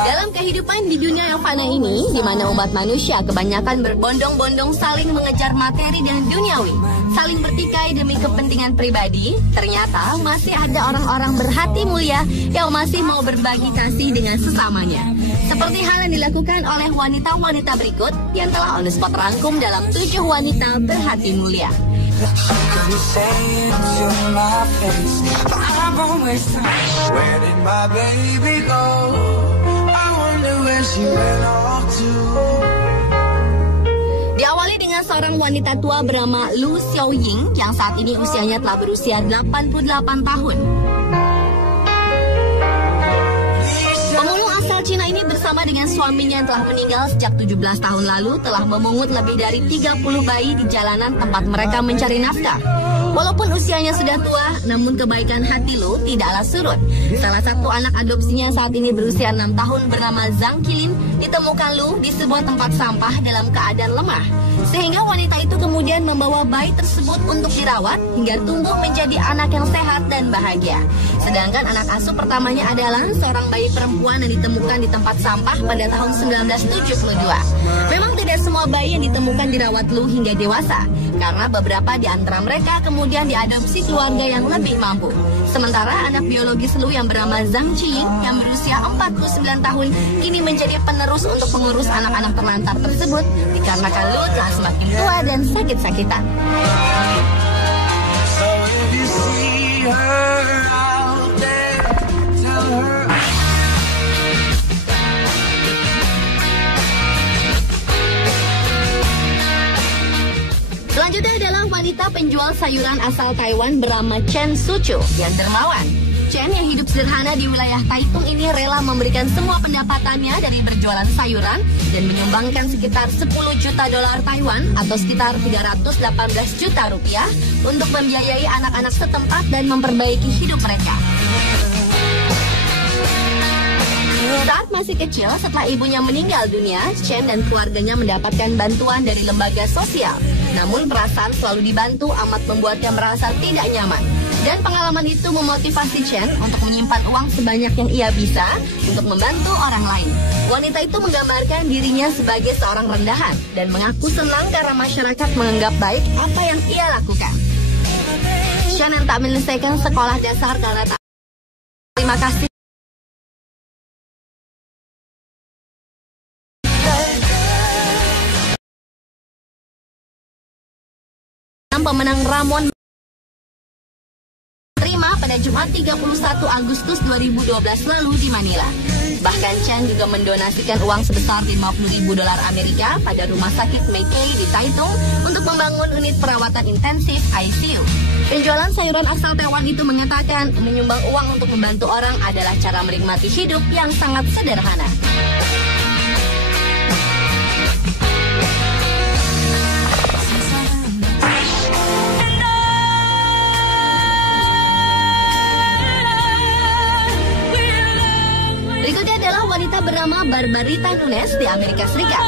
Dalam kehidupan di dunia yang fana ini, di mana umat manusia kebanyakan berbondong-bondong saling mengejar materi dan duniawi, saling bertikai demi kepentingan pribadi, ternyata masih ada orang-orang berhati mulia yang masih mau berbagi kasih dengan sesamanya. Seperti hal yang dilakukan oleh wanita-wanita berikut yang telah on the spot rangkum dalam 7 wanita berhati mulia. Diawali dengan seorang wanita tua bernama Lu Xiaoying yang saat ini usianya telah berusia 88 tahun. Pemulung asal Cina ini bersama dengan suaminya yang telah meninggal sejak 17 tahun lalu telah memungut lebih dari 30 bayi di jalanan tempat mereka mencari nafkah. Walaupun usianya sudah tua, namun kebaikan hati Lu tidaklah surut. Salah satu anak adopsinya saat ini berusia 6 tahun bernama Zhang Qilin ditemukan Lu di sebuah tempat sampah dalam keadaan lemah. Sehingga wanita itu kemudian membawa bayi tersebut untuk dirawat hingga tumbuh menjadi anak yang sehat dan bahagia. Sedangkan anak asuh pertamanya adalah seorang bayi perempuan yang ditemukan di tempat sampah pada tahun 1972. Memang tidak semua bayi yang ditemukan dirawat Lu hingga dewasa, karena beberapa di antara mereka kemudian diadopsi keluarga yang lebih mampu. Sementara anak biologis Lu yang bernama Zhang Qiying yang berusia 49 tahun kini menjadi penerus untuk mengurus anak-anak terlantar tersebut dikarenakan Lu telah semakin tua dan sakit-sakitan. Selanjutnya adalah wanita penjual sayuran asal Taiwan bernama Chen Suchu yang dermawan. Chen yang hidup sederhana di wilayah Taitung ini rela memberikan semua pendapatannya dari berjualan sayuran dan menyumbangkan sekitar 10 juta dolar Taiwan atau sekitar 318 juta rupiah untuk membiayai anak-anak setempat dan memperbaiki hidup mereka. Saat masih kecil, setelah ibunya meninggal dunia, Chen dan keluarganya mendapatkan bantuan dari lembaga sosial. Namun perasaan selalu dibantu amat membuatnya merasa tidak nyaman. Dan pengalaman itu memotivasi Chen untuk menyimpan uang sebanyak yang ia bisa untuk membantu orang lain. Wanita itu menggambarkan dirinya sebagai seorang rendahan dan mengaku senang karena masyarakat menganggap baik apa yang ia lakukan. Chen yang tak menyelesaikan sekolah dasar karena tak terima kasih pemenang Ramon terima pada Jumat 31 Agustus 2012 lalu di Manila. Bahkan Chen juga mendonasikan uang sebesar 50.000 dolar Amerika pada rumah sakit Mackay di Taitung untuk membangun unit perawatan intensif ICU. Penjualan sayuran asal Taiwan itu mengatakan menyumbang uang untuk membantu orang adalah cara menikmati hidup yang sangat sederhana. Berikutnya adalah wanita bernama Barbarita Nunes di Amerika Serikat.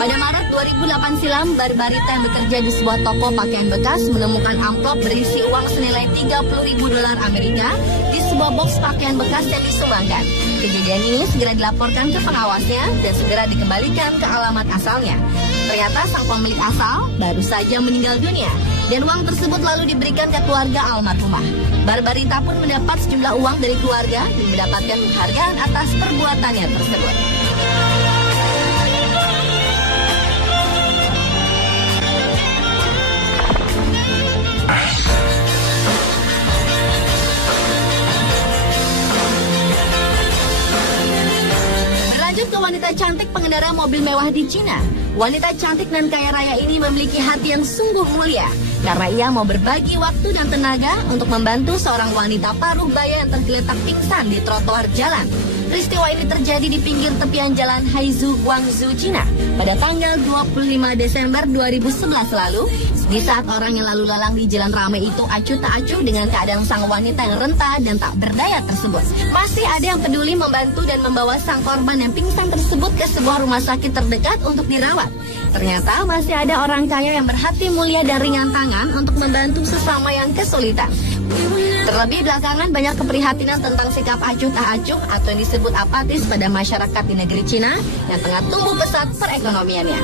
Pada Maret 2008 silam, Barbarita yang bekerja di sebuah toko pakaian bekas menemukan amplop berisi uang senilai 30.000 dolar Amerika di sebuah box pakaian bekas yang disumbangkan. Kejadian ini segera dilaporkan ke pengawasnya dan segera dikembalikan ke alamat asalnya. Ternyata sang pemilik asal baru saja meninggal dunia dan uang tersebut lalu diberikan ke keluarga almarhumah. Barbarita pun mendapat sejumlah uang dari keluarga dan mendapatkan penghargaan atas perbuatannya tersebut. Berlanjut ke wanita cantik pengendara mobil mewah di Cina. Wanita cantik dan kaya raya ini memiliki hati yang sungguh mulia karena ia mau berbagi waktu dan tenaga untuk membantu seorang wanita paruh baya yang tergeletak pingsan di trotoar jalan. Peristiwa ini terjadi di pinggir tepian jalan Haizu, Guangzhou, Cina pada tanggal 25 Desember 2011 lalu. Di saat orang yang lalu lalang di jalan ramai itu acuh tak acuh dengan keadaan sang wanita yang renta dan tak berdaya tersebut. Masih ada yang peduli membantu dan membawa sang korban yang pingsan tersebut ke sebuah rumah sakit terdekat untuk dirawat. Ternyata masih ada orang kaya yang berhati mulia dan ringan tangan untuk membantu sesama yang kesulitan. Terlebih belakangan banyak keprihatinan tentang sikap acuh tak acuh atau yang disebut apatis pada masyarakat di negeri Cina yang tengah tumbuh pesat perekonomiannya.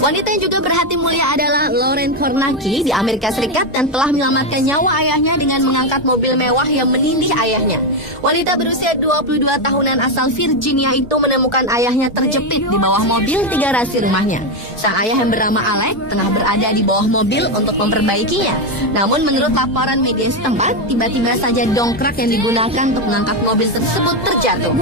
Wanita yang juga berhati mulia adalah Lauren Kornacki di Amerika Serikat dan telah menyelamatkan nyawa ayahnya dengan mengangkat mobil mewah yang menindih ayahnya. Wanita berusia 22 tahunan asal Virginia itu menemukan ayahnya terjepit di bawah mobil di garasi rumahnya. Sang ayah yang bernama Alex tengah berada di bawah mobil untuk memperbaikinya. Namun menurut laporan media setempat, tiba-tiba saja dongkrak yang digunakan untuk mengangkat mobil tersebut terjatuh.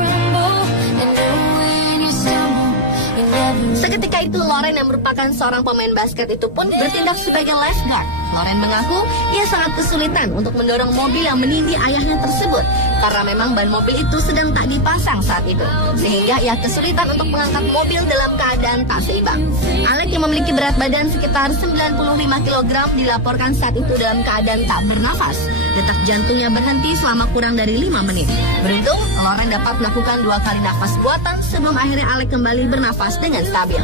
Seketika itu Lauren yang merupakan seorang pemain basket itu pun bertindak sebagai lifeguard. Lauren mengaku ia sangat kesulitan untuk mendorong mobil yang menindih ayahnya tersebut karena memang ban mobil itu sedang tak dipasang saat itu, sehingga ia kesulitan untuk mengangkat mobil dalam keadaan tak seimbang. Alex yang memiliki berat badan sekitar 95 kg dilaporkan saat itu dalam keadaan tak bernafas. Detak jantungnya berhenti selama kurang dari 5 menit. Beruntung, Lauren dapat melakukan 2 kali nafas buatan sebelum akhirnya Alex kembali bernafas dengan stabil.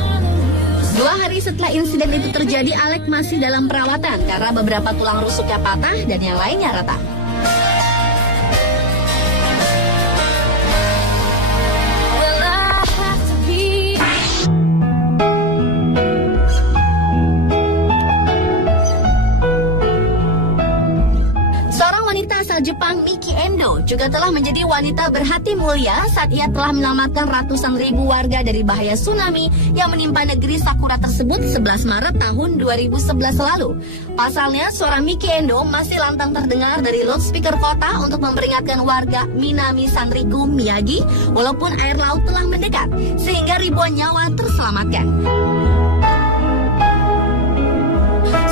2 hari setelah insiden itu terjadi, Alex masih dalam perawatan karena beberapa tulang rusuknya patah dan yang lainnya retak. Jepang Miki Endo juga telah menjadi wanita berhati mulia saat ia telah menyelamatkan ratusan ribu warga dari bahaya tsunami yang menimpa negeri Sakura tersebut 11 Maret tahun 2011 lalu. Pasalnya, suara Miki Endo masih lantang terdengar dari loudspeaker kota untuk memperingatkan warga Minami Sanriku, Miyagi, walaupun air laut telah mendekat, sehingga ribuan nyawa terselamatkan.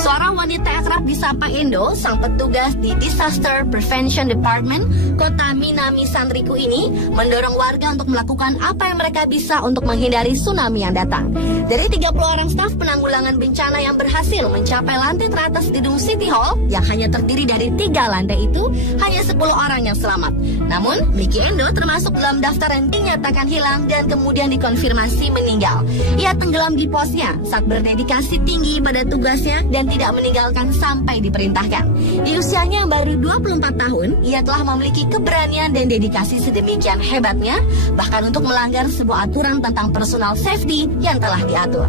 Seorang wanita akrab disapa Endo, sang petugas di Disaster Prevention Department kota Minami Sanriku ini, mendorong warga untuk melakukan apa yang mereka bisa untuk menghindari tsunami yang datang. Dari 30 orang staf penanggulangan bencana yang berhasil mencapai lantai teratas gedung City Hall yang hanya terdiri dari 3 lantai itu, hanya 10 orang yang selamat. Namun, Miki Endo termasuk dalam daftar yang dinyatakan hilang dan kemudian dikonfirmasi meninggal. Ia tenggelam di posnya saat berdedikasi tinggi pada tugasnya dan tidak meninggalkan sampai diperintahkan. Di usianya yang baru 24 tahun, ia telah memiliki keberanian dan dedikasi sedemikian hebatnya, bahkan untuk melanggar sebuah aturan tentang personal safety yang telah diatur.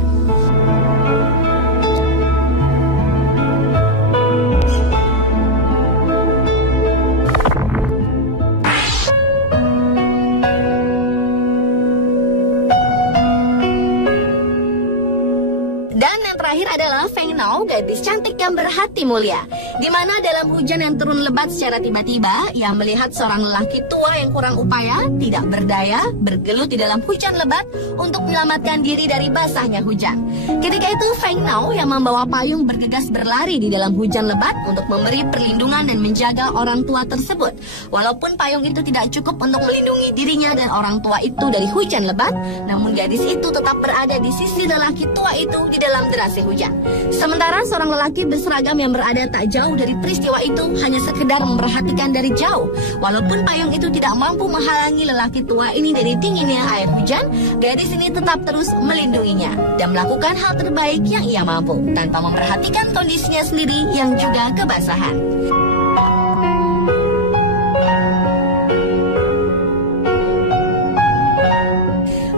Adalah Feng Nao, gadis cantik yang berhati mulia, di mana dalam hujan yang turun lebat secara tiba-tiba, ia melihat seorang lelaki tua yang kurang upaya, tidak berdaya, bergelut di dalam hujan lebat untuk menyelamatkan diri dari basahnya hujan. Ketika itu Feng Nao yang membawa payung bergegas berlari di dalam hujan lebat untuk memberi perlindungan dan menjaga orang tua tersebut. Walaupun payung itu tidak cukup untuk melindungi dirinya dan orang tua itu dari hujan lebat, namun gadis itu tetap berada di sisi lelaki tua itu di dalam derasnya hujan. Sementara seorang lelaki berseragam yang berada tak jauh dari peristiwa itu hanya sekedar memperhatikan dari jauh. Walaupun payung itu tidak mampu menghalangi lelaki tua ini dari dinginnya air hujan, gadis ini tetap terus melindunginya dan melakukan hal terbaik yang ia mampu tanpa memperhatikan kondisinya sendiri yang juga kebasahan.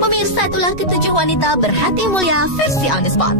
Pemirsa, itulah ketujuh wanita berhati mulia versi On The Spot.